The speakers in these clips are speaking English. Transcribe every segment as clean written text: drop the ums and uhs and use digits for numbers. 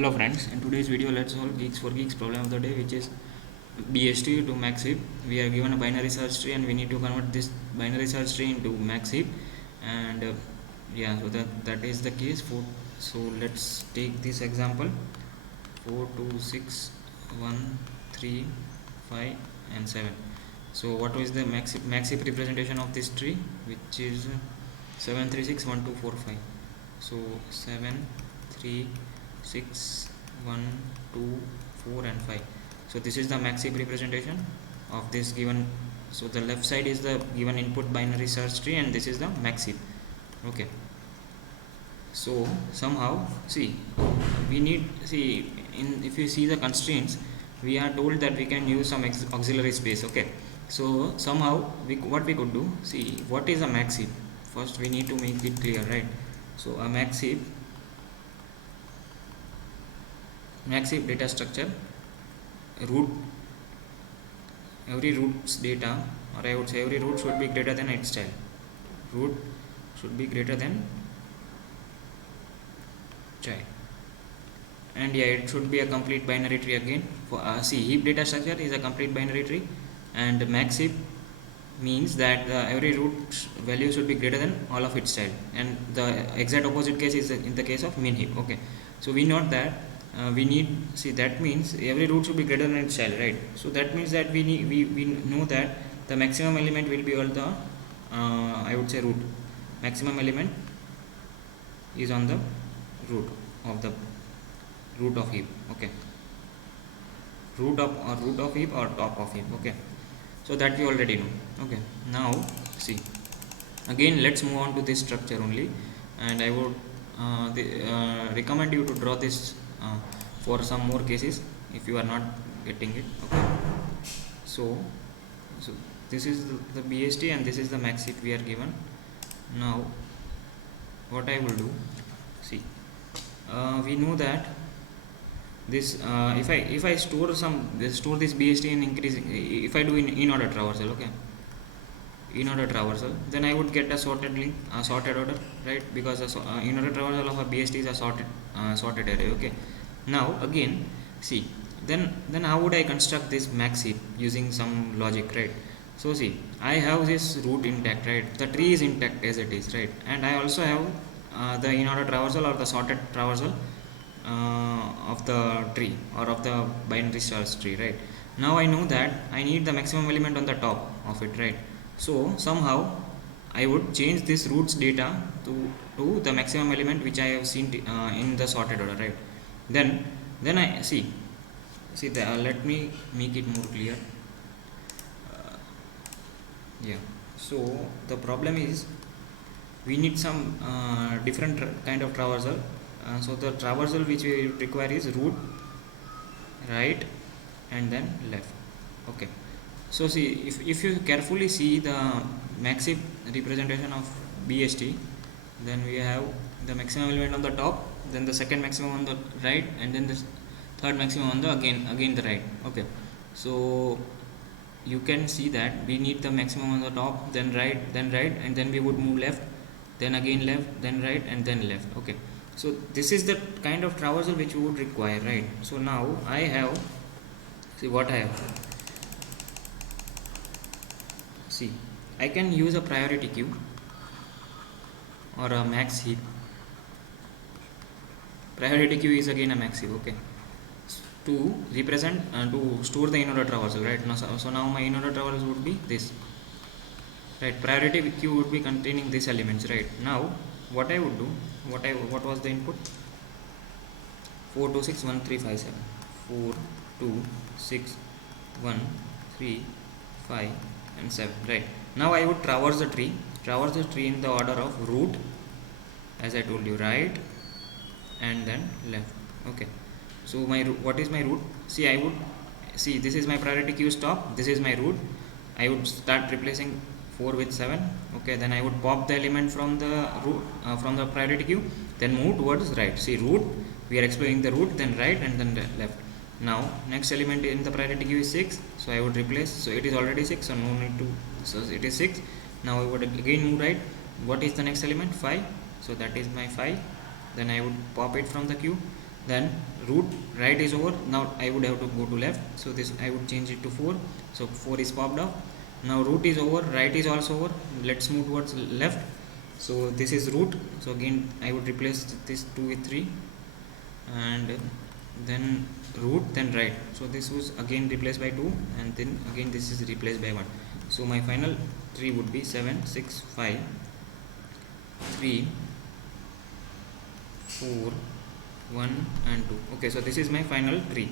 Hello friends, in today's video let's solve Geeks for Geeks problem of the day, which is BST to max heap. We are given a binary search tree and we need to convert this binary search tree into max heap, and so that is the case. So let's take this example: 4 2 6 1 3 5 and 7. So what is the max heap representation of this tree, which is 7 3 6 1 2 4 5. So 7 3 6 1 2 4 and 5. So this is the max heap representation of this given. So the left side is the given input binary search tree and this is the max heap. Okay, so somehow if you see the constraints, we are told that we can use some auxiliary space. Okay, so somehow what we could do, see what is a max heap. First we need to make it clear, right? So a max heap data structure, every root's data, or I would say every root should be greater than its child. Root should be greater than child, and it should be a complete binary tree again. For heap data structure is a complete binary tree, and max heap means that every root value should be greater than all of its child, and the exact opposite case is in the case of min heap. Okay, so we note that that means every root should be greater than its child, right? So that means that we know that the maximum element will be all the I would say root. Maximum element is on the root of heap. Okay, root of heap or top of heap. Okay, so that we already know. Okay, now see again, let's move on to this structure only, and I would recommend you to draw this for some more cases if you are not getting it. Okay, so this is the BST and this is the max heap we are given. Now what I will do, see we know that this if I store this BST in increasing, if I do in order traversal, okay, in order traversal, then I would get a sorted order, right? Because in order traversal of a BST is a sorted array. Okay, now again see, then how would I construct this max heap using some logic, right? So see, I have this root intact, right? The tree is intact as it is, right? And I also have the in order traversal or the sorted traversal of the tree or of the binary search tree, right? Now I know that I need the maximum element on the top of it, right? So somehow I would change this roots data to the maximum element which I have seen in the sorted order, right? Then I let me make it more clear. So the problem is we need some different kind of traversal. So the traversal which we require is root, right, and then left. Okay, so see, if you carefully see the max heap representation of BST, then we have the maximum element on the top, then the second maximum on the right, and then the third maximum on the again the right. Okay, so you can see that we need the maximum on the top, then right, and then we would move left, then again left, then right, and then left. Okay, so this is the kind of traversal which you would require, right? So now I have, see what I have. See, I can use a priority queue or a max heap. Priority queue is again a max heap. Okay, to represent to store the in order traversal, right? So now my in order traversal would be this, right? Priority queue would be containing these elements, right? Now what I would do, what was the input? 4 2 6 1 3 5 7. 4 2 6 1 3 5 and 7, right? Now I would traverse the tree in the order of root, as I told you, right, and then left. Okay, so what is my root? See, I would see, this is my priority queue stop, this is my root. I would start replacing 4 with 7. Okay, then I would pop the element from the root from the priority queue, then move towards right. See, root, we are exploring the root, then right, and then left. Now next element in the priority queue is 6, so I would replace, so it is already 6, so no need to, so it is 6. Now I would again move right. What is the next element? 5, so that is my 5. Then I would pop it from the queue, then root right is over. Now I would have to go to left, so this I would change it to 4. So 4 is popped up. Now root is over, right is also over. Let's move towards left. So this is root, so again I would replace this 2 with 3, and then root, then right. So this was again replaced by 2, and then again this is replaced by 1. So my final tree would be 7 6 5 3 4 1 and 2. Okay, so this is my final tree,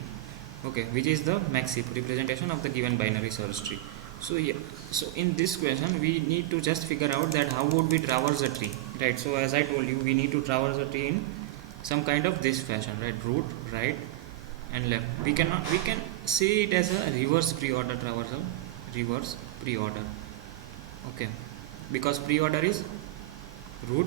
okay, which is the max heap representation of the given binary search tree. So yeah, so in this question we need to just figure out that how would we traverse a tree, right? So as I told you, we need to traverse a tree in some kind of this fashion, right? Root, right and left. We can see it as a reverse pre-order traversal, reverse pre-order, okay, because pre-order is root,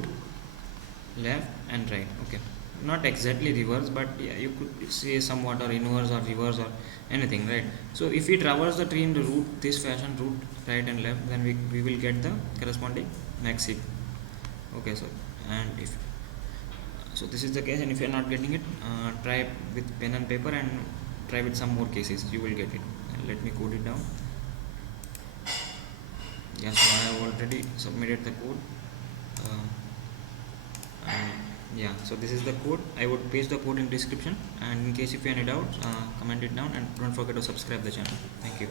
left and right, okay, not exactly reverse, but yeah, you could say somewhat, or inverse or reverse or anything, right? So if we traverse the tree in the root this fashion, root, right and left, then we will get the corresponding max heap, okay. So and if so this is the case, and if you are not getting it, try with pen and paper and try with some more cases, you will get it. And let me code it down. Yeah, so I have already submitted the code, and yeah, so this is the code. I would paste the code in description, and in case if you have any doubts, comment it down, and don't forget to subscribe the channel. Thank you.